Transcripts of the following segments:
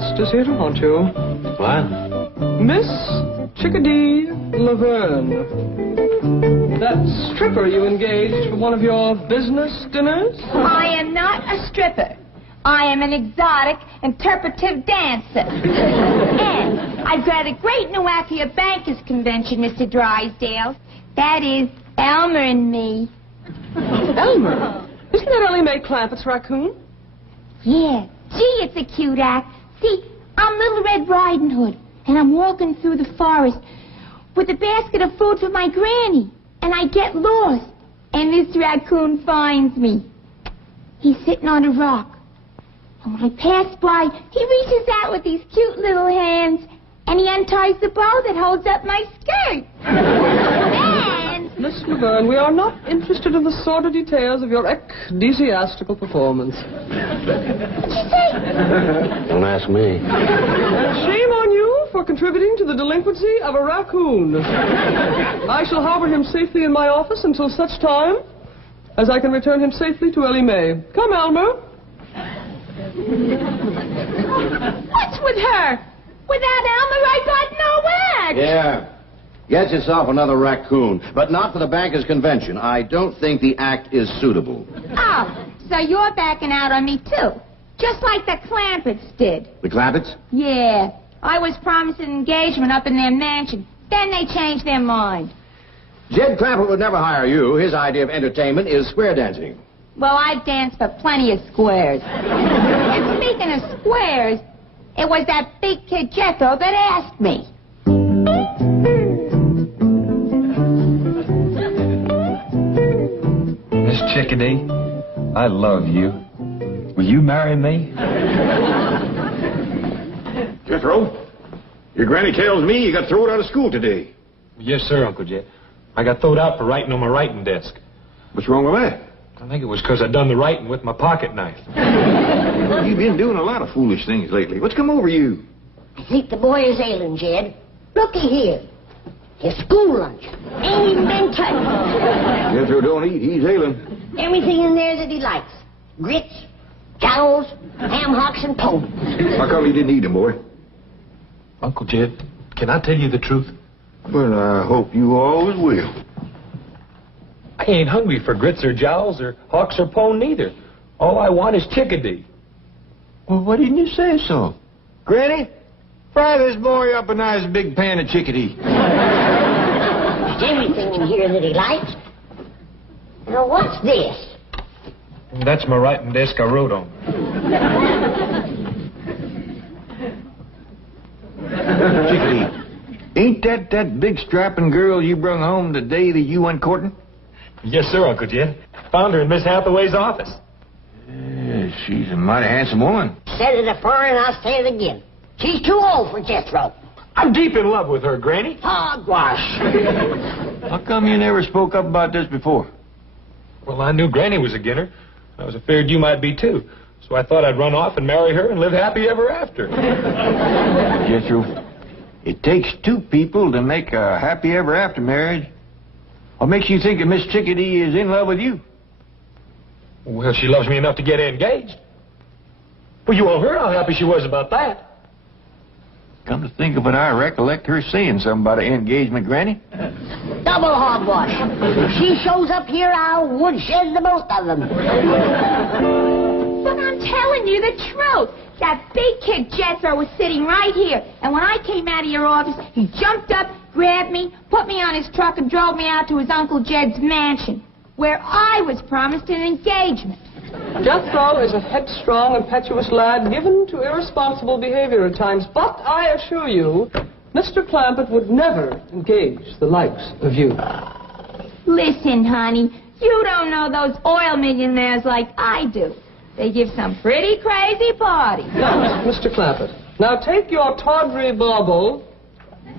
past is here to haunt you. What? Miss Chickadee Laverne. That stripper you engaged for one of your business dinners? I am not a stripper. I am an exotic, interpretive dancer. And I've got a great new act for your bankers' convention, Mr. Drysdale. That is Elmer and me. Elmer? Isn't that Ellie Mae Clampetts' raccoon? Yeah. Gee, it's a cute act. See, I'm Little Red Riding Hood, and I'm walking through the forest with a basket of food for my granny, and I get lost, and this raccoon finds me. He's sitting on a rock, and when I pass by, he reaches out with these cute little hands, and he unties the bow that holds up my skirt. And... Miss Laverne, we are not interested in the sordid details of your ecclesiastical performance. What'd you say? Don't ask me. Shame on you for contributing to the delinquency of a raccoon. I shall harbor him safely in my office until such time as I can return him safely to Ellie Mae. Come, Elmer. What's with her? Without Elmer, I got no act. Yeah. Get yourself another raccoon, but not for the bankers' convention. I don't think the act is suitable. Oh, so you're backing out on me, too. Just like the Clampetts did. The Clampetts? Yeah. I was promised an engagement up in their mansion. Then they changed their mind. Jed Clampett would never hire you. His idea of entertainment is square dancing. Well, I've danced for plenty of squares. And speaking of squares, it was that big kid Jethro that asked me. Miss Chickadee, I love you. Will you marry me? Jethro, your granny tells me you got thrown out of school today. Yes, sir, Uncle Jed. I got thrown out for writing on my writing desk. What's wrong with that? I think it was because I done the writing with my pocket knife. Well, you've been doing a lot of foolish things lately. What's come over you? I think the boy is ailing, Jed. Looky here. His school lunch ain't even been touched. Jethro don't eat. He's ailing. Everything in there that he likes. Grits, jowls, ham hocks, and ponies. How come you didn't eat them, boy? Uncle Jed, can I tell you the truth? Well, I hope you always will. I ain't hungry for grits or jowls or hawks or pone neither. All I want is Chickadee. Well, why didn't you say so? Granny, fry this boy up a nice big pan of chickadee. There's everything in here that he likes. Now, what's this? That's my writing desk I wrote on. Chickadee, ain't that big strapping girl you brung home the day that you went courting? Yes, sir, Uncle Jed. Found her in Miss Hathaway's office. Yeah, she's a mighty handsome woman. Said it afore and I'll say it again. She's too old for Jethro. I'm deep in love with her, Granny. Hogwash. How come you never spoke up about this before? Well, I knew Granny was against her. I was afraid you might be, too. So I thought I'd run off and marry her and live happy ever after. Jethro, it takes two people to make a happy ever after marriage. What makes you think that Miss Chickadee is in love with you? Well, she loves me enough to get engaged. Well, you all heard how happy she was about that. Come to think of it, I recollect her saying something about an engagement, Granny. Double hogwash. If she shows up here, I'll woodshed the both of them. But I'm telling you the truth. That big kid Jethro was sitting right here. And when I came out of your office, he jumped up, grabbed me, put me on his truck, and drove me out to his Uncle Jed's mansion, where I was promised an engagement. Jethro is a headstrong, impetuous lad given to irresponsible behavior at times, but I assure you, Mr. Clampett would never engage the likes of you. Listen, honey, you don't know those oil millionaires like I do. They give some pretty crazy parties. Now, Mr. Clampett, now take your tawdry bauble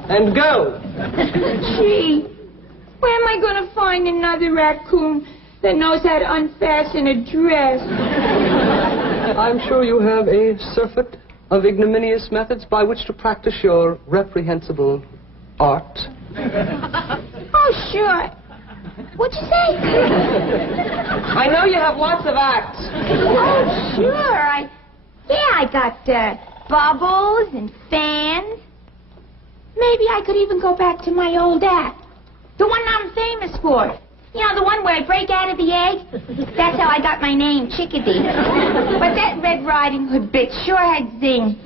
and go. Gee, where am I going to find another raccoon that knows how to unfasten a dress? I'm sure you have a surfeit of ignominious methods by which to practice your reprehensible art. Oh, sure. What'd you say? I know you have lots of acts. Oh, sure. I got bubbles and fans. Maybe I could even go back to my old act. The one I'm famous for. You know, the one where I break out of the egg? That's how I got my name, Chickadee. But that Red Riding Hood bit sure had zing.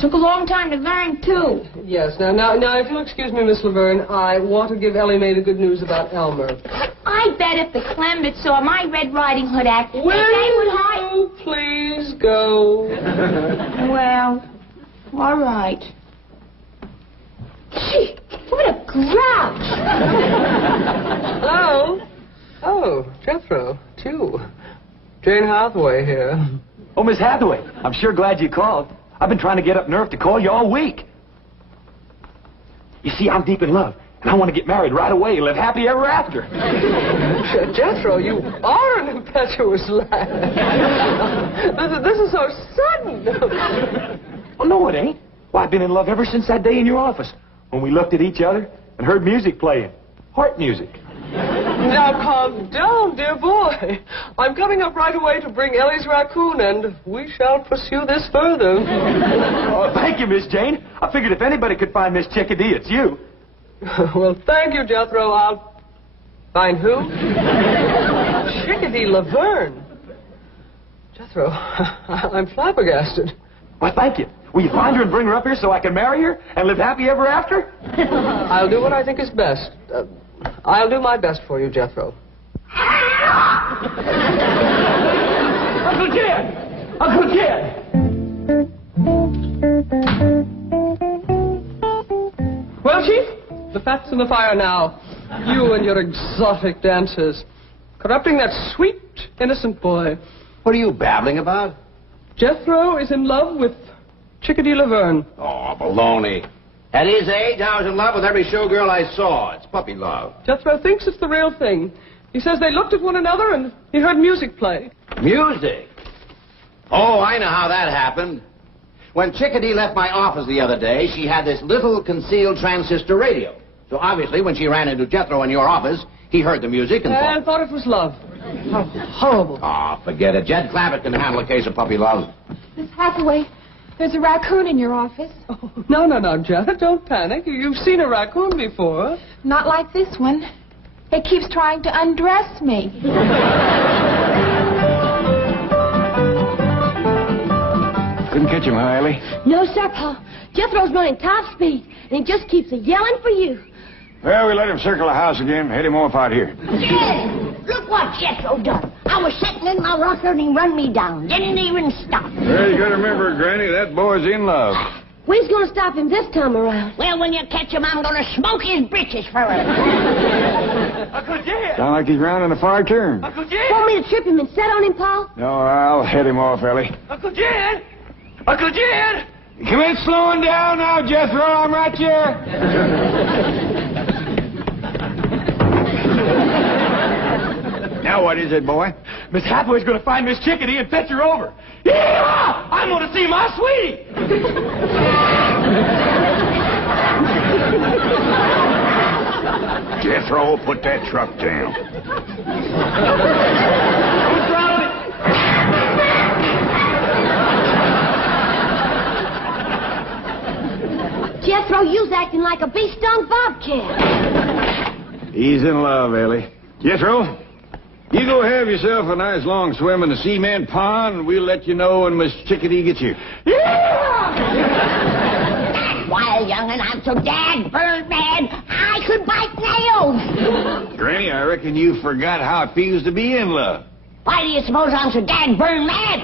Took a long time to learn, too. Yes, now, if you'll excuse me, Miss Laverne, I want to give Ellie Mae the good news about Elmer. I bet if the Clampetts saw my Red Riding Hood act, they would Will you please go? Well, all right. Gee, what a grouch! Hello? Oh, Jethro, too. Jane Hathaway here. Oh, Miss Hathaway, I'm sure glad you called. I've been trying to get up nerve to call you all week. You see, I'm deep in love, and I want to get married right away and live happy ever after. Jethro, you are an impetuous lad. This is so sudden. Oh, no, it ain't. Well, I've been in love ever since that day in your office, when we looked at each other and heard music playing. Heart music. Now, calm down, dear boy. I'm coming up right away to bring Ellie's raccoon, and we shall pursue this further. Oh, thank you, Miss Jane. I figured if anybody could find Miss Chickadee, it's you. Well, thank you, Jethro. I'll find who? Chickadee Laverne. Jethro, I'm flabbergasted. Well, thank you. Will you find her and bring her up here so I can marry her and live happy ever after? I'll do what I think is best. I'll do my best for you, Jethro. Uncle Jed! Uncle Jed! Well, Chief, the fat's in the fire now. You and your exotic dances. Corrupting that sweet, innocent boy. What are you babbling about? Jethro is in love with Chickadee Laverne. Oh, baloney. At his age, I was in love with every showgirl I saw. It's puppy love. Jethro thinks it's the real thing. He says they looked at one another and he heard music play. Music? Oh, I know how that happened. When Chickadee left my office the other day, she had this little concealed transistor radio. So obviously, when she ran into Jethro in your office, he heard the music and thought it was love. How horrible. Oh, forget it. Jed Clampett can handle a case of puppy love. Miss Hathaway, there's a raccoon in your office. Oh, no, Jed, don't panic. You've seen a raccoon before. Not like this one. It keeps trying to undress me. Couldn't catch him, huh, Ellie? No, sir, Pa. Jethro's running top speed, and he just keeps yelling for you. Well, we let him circle the house again. Head him off out here. Jed, look what Jethro done. I was sitting in my rocker and he run me down. Didn't even stop. Well, you gotta remember, Granny, that boy's in love. When's gonna stop him this time around? Well, when you catch him, I'm gonna smoke his britches for him. Uncle Jed! Sound like he's rounding a far turn. Uncle Jed! Want me to trip him and set on him, Pa? No, I'll head him off, Ellie. Uncle Jed! Uncle Jed! Commence slowing down now, Jethro. I'm right here. Now what is it, boy? Miss Hathaway's going to find Miss Chickadee and fetch her over. Yeah! I'm going to see my sweetie! Jethro, put that truck down. Who's driving it? Jethro, you's acting like a bee-stung bobcat. He's in love, Ellie. Jethro, you go have yourself a nice long swim in the cement pond, and we'll let you know when Miss Chickadee gets here. That wild young'un, I'm so dad-burned mad, I could bite nails. Granny, I reckon you forgot how it feels to be in love. Why do you suppose I'm so dad-burned mad?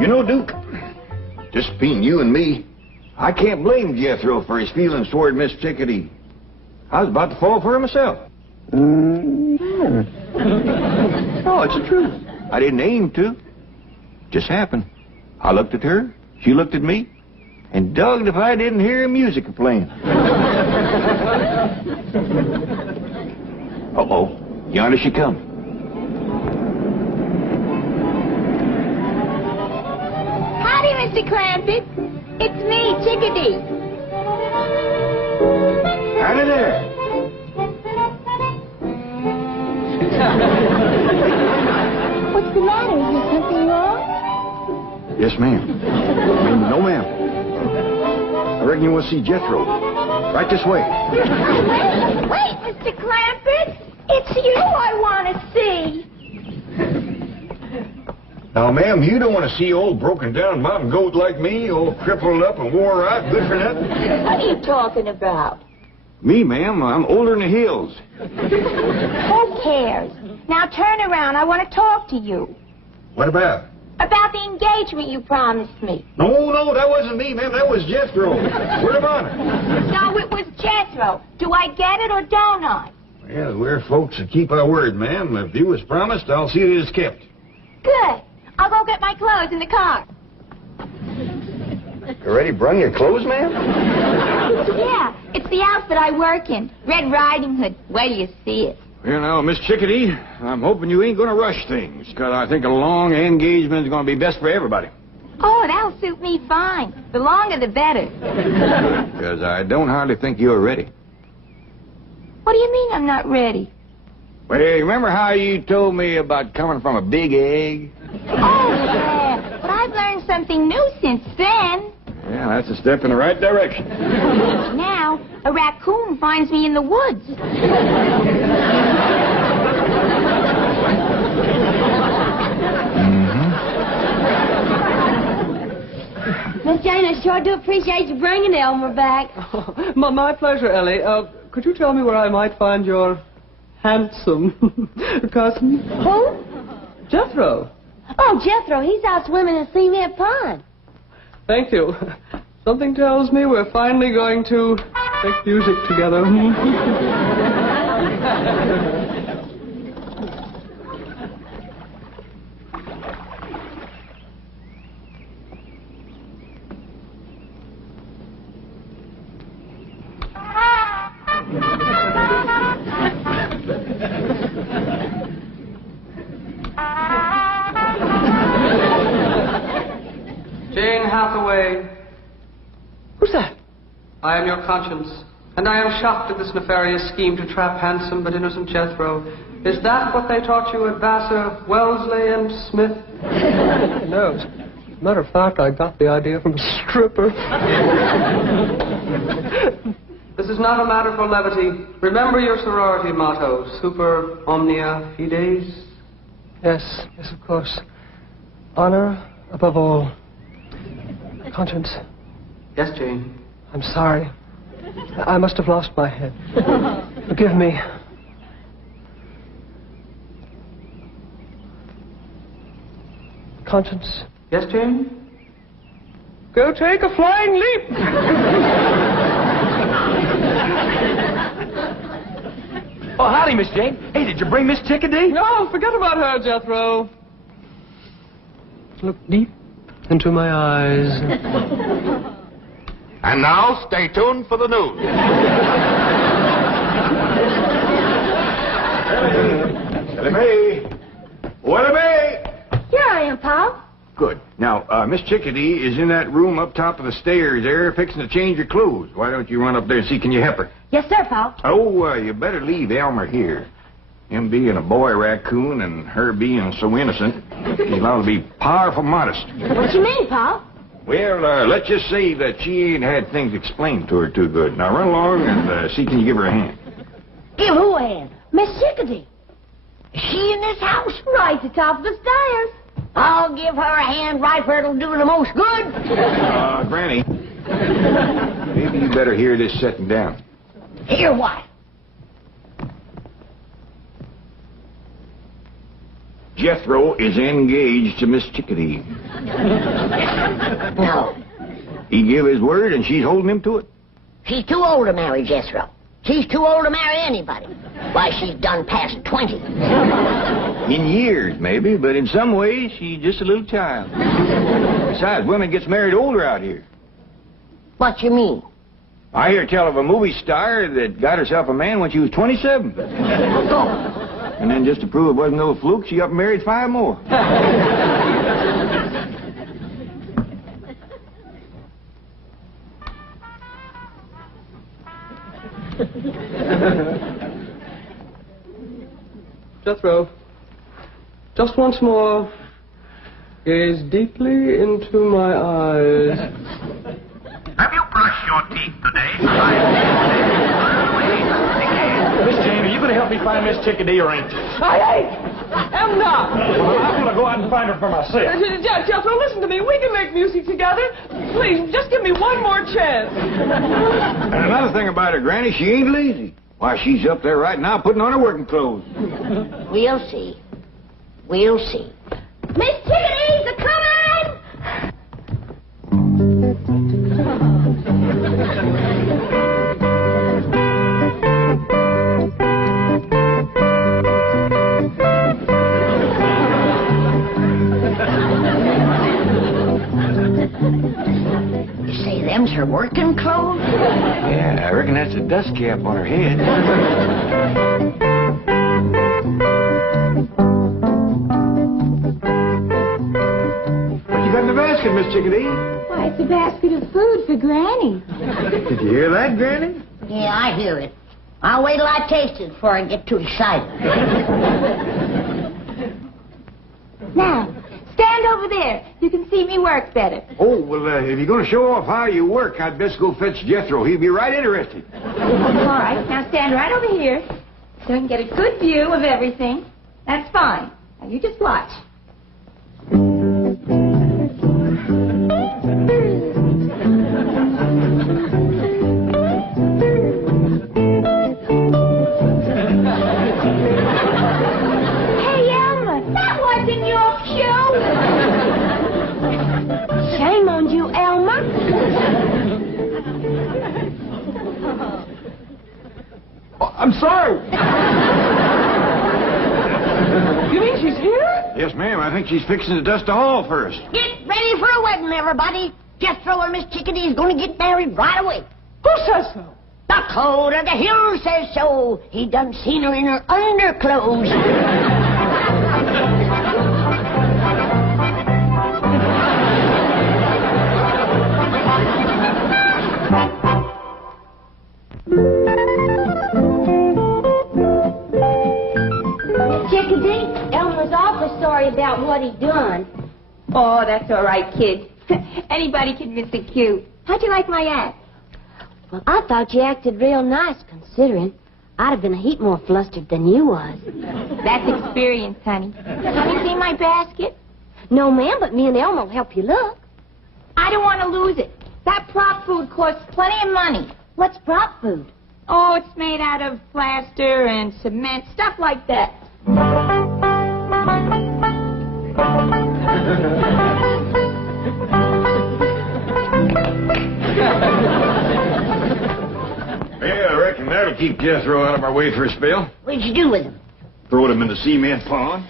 You know, Duke, just between you and me, I can't blame Jethro for his feelings toward Miss Chickadee. I was about to fall for her myself. No, it's the truth. I didn't aim to. Just happened. I looked at her, she looked at me, and dogged if I didn't hear music playing. Uh-oh, yonder she comes. Howdy, Mr. Clampett. It's me, Chickadee. Out of there. What's the matter? Is there something wrong? Yes, ma'am. No, ma'am. I reckon you want to see Jethro. Right this way. Wait, Mr. Clampetts. It's you I want to see. Now, ma'am, you don't want to see old broken down mountain goat like me, all crippled up and wore out, good for nothing. What are you talking about? Me, ma'am, I'm older than the hills. Who cares? Now turn around. I want to talk to you. What about? About the engagement you promised me. No, that wasn't me, ma'am. That was Jethro. Word of honor. No, it was Jethro. Do I get it or don't I? Well, we're folks that keep our word, ma'am. If you was promised, I'll see that it's kept. Good. I'll go get my clothes in the car. You already brung your clothes, ma'am? Yeah, it's the outfit I work in. Red Riding Hood. Where do you see it? Well, now, Miss Chickadee, I'm hoping you ain't going to rush things, because I think a long engagement is going to be best for everybody. Oh, that'll suit me fine. The longer the better. Because I don't hardly think you're ready. What do you mean I'm not ready? Well, you remember how you told me about coming from a big egg? Oh, yeah. But I've learned something new since then. Yeah, that's a step in the right direction. Now, a raccoon finds me in the woods. Miss Jane, I sure do appreciate you bringing Elmer back. Oh, my pleasure, Ellie. Could you tell me where I might find your handsome cousin? Who? Jethro. Oh, Jethro, he's out swimming in Cement Pond. Thank you. Something tells me we're finally going to make music together. Jane Hathaway. Who's that? I am your conscience, and I am shocked at this nefarious scheme to trap handsome but innocent Jethro. Is that what they taught you at Vassar, Wellesley, and Smith? No. As a matter of fact, I got the idea from a stripper. This is not a matter for levity. Remember your sorority motto, super omnia fides. Yes, of course. Honor above all. Conscience. Yes, Jane. I'm sorry. I must have lost my head. Forgive me. Conscience. Yes, Jane? Go take a flying leap! Oh, howdy, Miss Jane. Hey, did you bring Miss Chickadee? No, forget about her, Jethro. Look deep into my eyes. And now, stay tuned for the news. May. What May? Here I am, Pop. Good. Now, Miss Chickadee is in that room up top of the stairs there, fixing to change her clothes. Why don't you run up there and see, can you help her? Yes, sir, Pop. Oh, you better leave Elmer here. Him being a boy raccoon and her being so innocent, he's allowed to be powerful modest. What you mean, Pop? Well, let's just say that she ain't had things explained to her too good. Now, run along and see, can you give her a hand? Give who a hand? Miss Chickadee. Is she in this house? Right at the top of the stairs. I'll give her a hand right where it'll do the most good. Granny, maybe you better hear this setting down. Hear what? Jethro is engaged to Miss Chickadee. No. He give his word, and she's holding him to it. She's too old to marry Jethro. She's too old to marry anybody. Why, she's done past 20. In years, maybe, but in some ways, she's just a little child. Besides, women gets married older out here. What you mean? I hear tell of a movie star that got herself a man when she was 27. And then just to prove it wasn't no fluke, she up and married 5 more. Jethro, just once more, gaze deeply into my eyes. Have you brushed your teeth today? Miss Jane, are you going to help me find Miss Chickadee or ain't you? I'm not. Well, I'm going to go out and find her for myself. Jethro, listen to me. We can make music together. Please, just give me one more chance. And another thing about her, Granny, she ain't lazy. Why, she's up there right now putting on her working clothes. We'll see. We'll see. Miss Chickadee's a-coming! You say them's her working clothes? Yeah, I reckon that's a dust cap on her head. What you got in the basket, Miss Chickadee? Why, it's a basket of food for Granny. Did you hear that, Granny? Yeah, I hear it. I'll wait till I taste it before I get too excited. Now, stand over there. You can see me work better. Oh, well, if you're going to show off how you work, I'd best go fetch Jethro. He'll be right interested. All right, now stand right over here so I can get a good view of everything. That's fine. Now, you just watch. Hey, Elmer, that wasn't your cue. Shame on you, Elmer. Oh, I'm sorry. You mean she's here? Yes, ma'am. I think she's fixing to dust the hall first. Get ready for a wedding, everybody. Jethro and Miss Chickadee is going to get married right away. Who says so? The code of the hill says so. He done seen her in her underclothes. Chickadee, Elmer's awfully sorry about what he done. Oh, that's all right, kid. Anybody can miss a cue. How'd you like my act? Well, I thought you acted real nice, considering. I'd have been a heap more flustered than you was. That's experience, honey. Have you seen my basket? No, ma'am, but me and Elmer will help you look. I don't want to lose it. That prop food costs plenty of money. What's prop food? Oh, it's made out of plaster and cement, stuff like that. Yeah, I reckon that'll keep Jethro out of our way for a spell. What'd you do with him? Throwed him in the cement pond.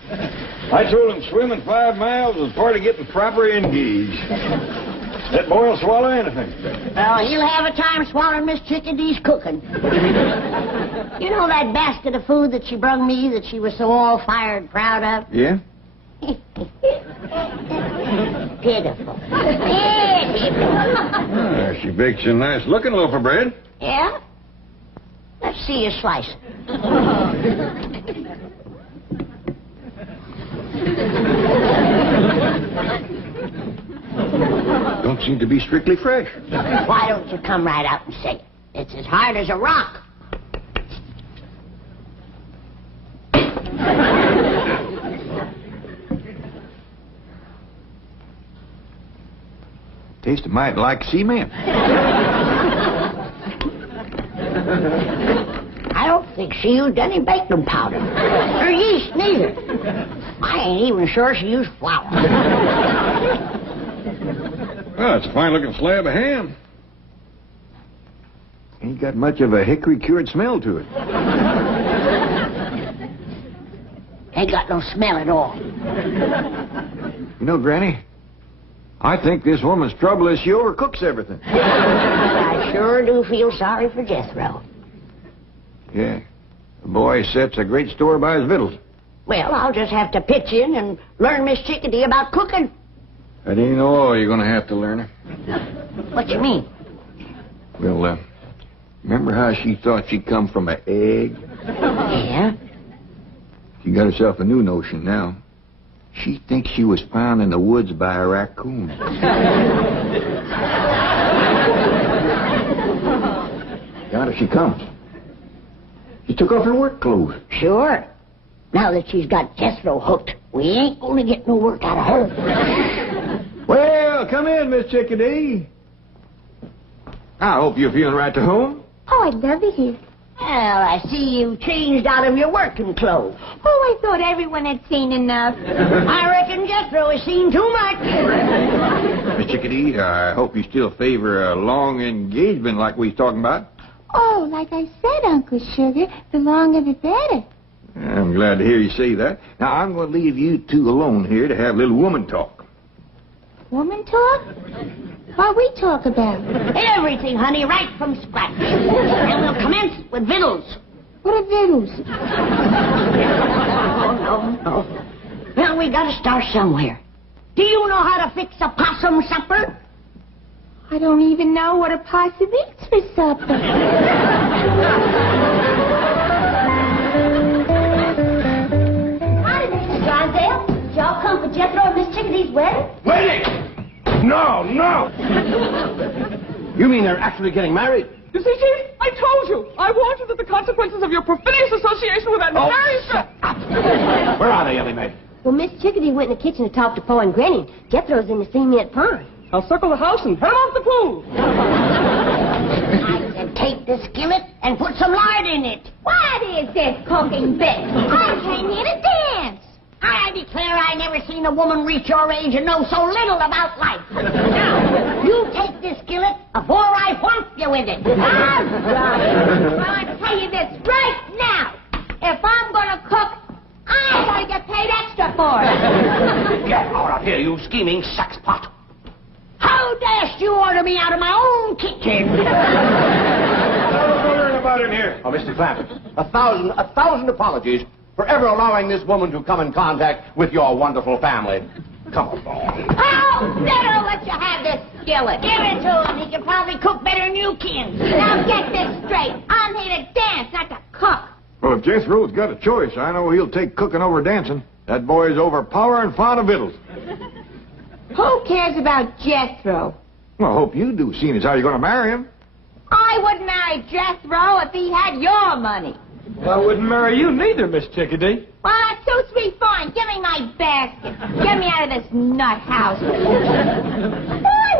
I told him swimming 5 miles was part of getting proper engaged. That boy will swallow anything. Well, he'll have a time swallowing Miss Chickadee's cooking. You know that basket of food that she brung me that she was so all-fired proud of? Yeah? Pitiful. She bakes a nice looking loaf of bread. Yeah? Let's see you slice it. Don't seem to be strictly fresh. Why don't you come right out and say it? It's as hard as a rock. Tastes a mite like cement. I don't think she used any baking powder. Or yeast, neither. I ain't even sure she used flour. Well, it's a fine-looking slab of ham. Ain't got much of a hickory-cured smell to it. Ain't got no smell at all. You know, Granny, I think this woman's trouble is she overcooks everything. I sure do feel sorry for Jethro. Yeah. The boy sets a great store by his victuals. Well, I'll just have to pitch in and learn Miss Chickadee about cooking. That ain't all you're going to have to learn her. What you mean? Well, remember how she thought she'd come from an egg? Yeah? She She got herself a new notion now. She thinks she was found in the woods by a raccoon. Yonder she comes. She took off her work clothes. Sure. Now that she's got Jethro hooked, we ain't gonna get no work out of her. Well, come in, Miss Chickadee. I hope you're feeling right to home. Oh, I'd love it here. Well, I see you changed out of your working clothes. Oh, I thought everyone had seen enough. I reckon Jethro has seen too much. Miss Chickadee, I hope you still favor a long engagement like we was talking about. Oh, like I said, Uncle Sugar, the longer the better. I'm glad to hear you say that. Now, I'm going to leave you two alone here to have a little woman talk. Woman talk? What we talk about? Everything, honey, right from scratch. And we'll commence with victuals. What are victuals? No. Well, we gotta start somewhere. Do you know how to fix a possum supper? I don't even know what a possum eats for supper. Howdy, Mr. Drysdale. Did y'all come for Jethro and Miss Chickadee's wedding? Wedding? No. You mean they're actually getting married? You see, Chief, I told you. I warned you that the consequences of your perfidious association with that nefarious... Where are they, Ellie Mae? Well, Miss Chickadee went in the kitchen to talk to Po and Granny. Jethro's in the cement pond. I'll circle the house and head off the pool. I said take the skillet and put some lard in it. What is this cooking bit? I came here to dance. I declare I never seen a woman reach your age and know so little about life. Now, you take this skillet before I whomp you with it. All right. Well, I tell you this right now. If I'm going to cook, I'm going to get paid extra for it. Get out of here, you scheming sackspot. How dashed you order me out of my own kitchen? What about in here? Oh, Mr. Clampetts, a thousand apologies for ever allowing this woman to come in contact with your wonderful family. Come on, boy. Oh, better let you have this skillet. Give it to him. He can probably cook better than you can. Now get this straight. I'm here to dance, not to cook. Well, if Jethro's got a choice, I know he'll take cooking over dancing. That boy's overpowering fond of victuals. Who cares about Jethro? Well, I hope you do, seeing as how you're going to marry him. I wouldn't marry Jethro if he had your money. Well, I wouldn't marry you neither, Miss Chickadee. Well, that suits me fine. Give me my basket. Get me out of this nut house. Boy,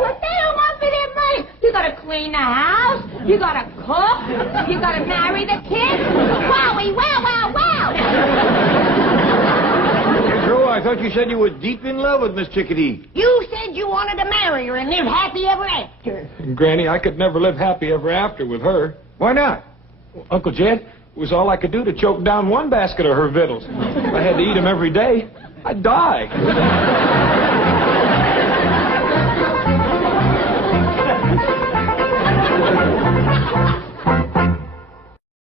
what they don't want for their money. You gotta clean the house. You gotta cook. You gotta marry the kids. Wowie, wow. Jethro, I thought you said you were deep in love with Miss Chickadee. You said you wanted to marry her and live happy ever after. Granny, I could never live happy ever after with her. Why not? Uncle Jed, it was all I could do to choke down one basket of her victuals. If I had to eat them every day, I'd die.